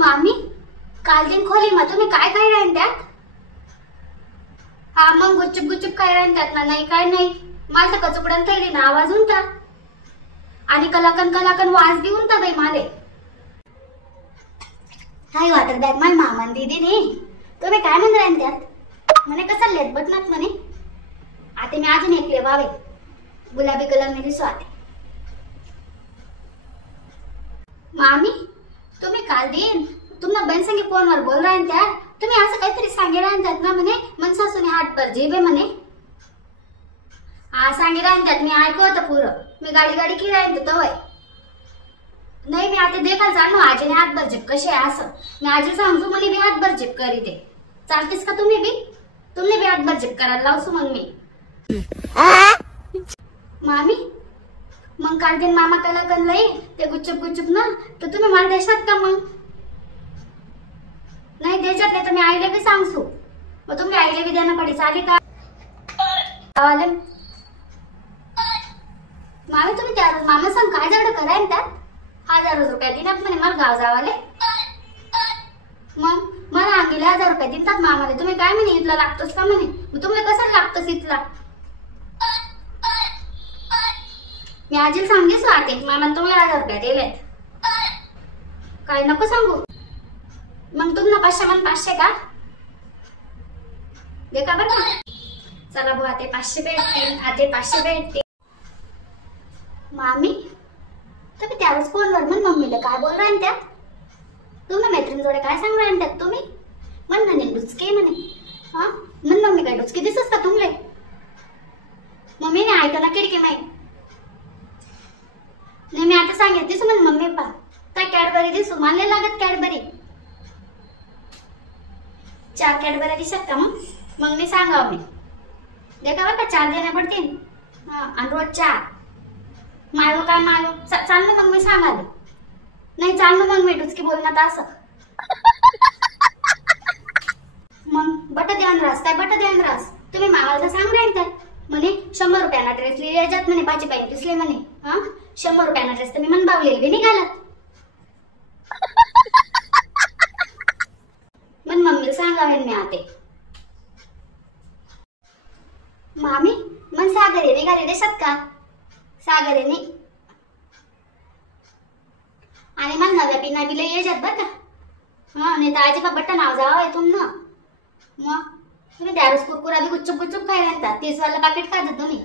मामी काल दिन खोली मग तुम्ही काय काय राहीन त्यात? हा मग गुच्चुप गुच्चुप काय राहीन त्यात ना? नाही काय नाही, मला तर कचुकड्यान थैली ना आवाज उंटा आणि कलाकन वाज बी उंटा बाई माले. हाय वॉटर बॅग माय मामन दीदीने तुम्ही काय म्हणत राहीन त्यात? म्हणे कसं लेत बटनात म्हणे. आता मी अजून एक लेवावे गुलाबी कलर में दिसू आते. मामी तुम्ही काल दिन तुमना बहन संगे फोनवर बोल रहे त्या तुम्ही असं काहीतरी सांगे राहतात ना म्हणे मन सासूने हात पर जीबे म्हणे. हा सांगे राहतात मी ऐकू होतं पुरं. मी गाडी की राहीन तवय नाही. मी आता देखाल जाणू आजीने हातभर झिप कशी आहे असं. मी आजी सांगतो म्हणे बी हातभर झिप करी दे. चालतेस का तुम्ही बी? तुम्ही बी हातभर झिप करायला लावसू मग मी. मामी मग काल दिन मामा कलाकन लई ते गुच्चुप ना तर तुम्ही मला देशात का? मग नाही देशात नाही तर मी आईला बी सांगसू. मग तुम्ही आईला बी देणं पडी चाली का? मामी तुम्ही त्या मामा सांग काय जड कराय त्यात 1000 रुपये दिनात म्हणे मला गाव जावाले. मग मला अंगीला 1000 रुपये दिनतात मामाले. तुम्ही काय म्हणे इथला लागतोस का म्हणे? मग तुम्हाला कसं लागतोस इथला? मी आजी सांगेस वाटे मामा तुम्हाला 1000 रुपये दिलेत. काय नको सांगू. मग तुम्हाला 500 मन 500 का देखा बरं का? चला बुवा ते 500 भेटतील. आते 500 भेटतील. मामी तुम्ही त्यावेळेस फोनवर मग मम्मीला काय बोल राहीन त्यात? तुम्ही मैत्रीण जोडे काय सांग राहीन त्यात तुम्ही? मन म्हणे डुचके म्हणे. हा मन मम्मी काय डुचकी दिसस का तुमले? मम्मीने ऐका ना खिडकी माई नाही. मी आता सांगेल दिसू म्हण मम्मी पा काय कॅडबरी दिसू मला लागत कॅडबरी. 4 कॅडबरी दिसत का? मग मी सांगाव मी देखा बरं का 4 देण्या पडतील. हा आणि रोज 4 मालो काय मालो चाल ना. मग मी सांगाले नाही चाल ना. मग मी डुचकी बोलणार असं. मग बट ध्यान रास काय बट ध्यान रास तुम्ही मावाला तर सांग राहीन त्यात म्हणे 100 रुपयाना ड्रेस लिहिले जात म्हणे 5 दिसले म्हणे. हा 100 रुपयाना ड्रेस तर मी मन बावलेल बी निघाला. मन मम्मीला सांगावेन मी आते. मामी मन सागरे निघाले देशात का? सागरे नाही आणि मला नव्या पिना बिले ये जात बरं का? हा नाही तर आजी बट्टा नाव जावं तुम ना. मग तुम्ही त्यावेळेस कुरकुरा बी गुच्चुप खाय राहतात. 30 वाला पाकिट खात तुम्ही.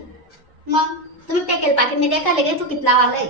मग तुम्ही पेकेल पाकिट मी देखाले गे तू कितला वाला आहे.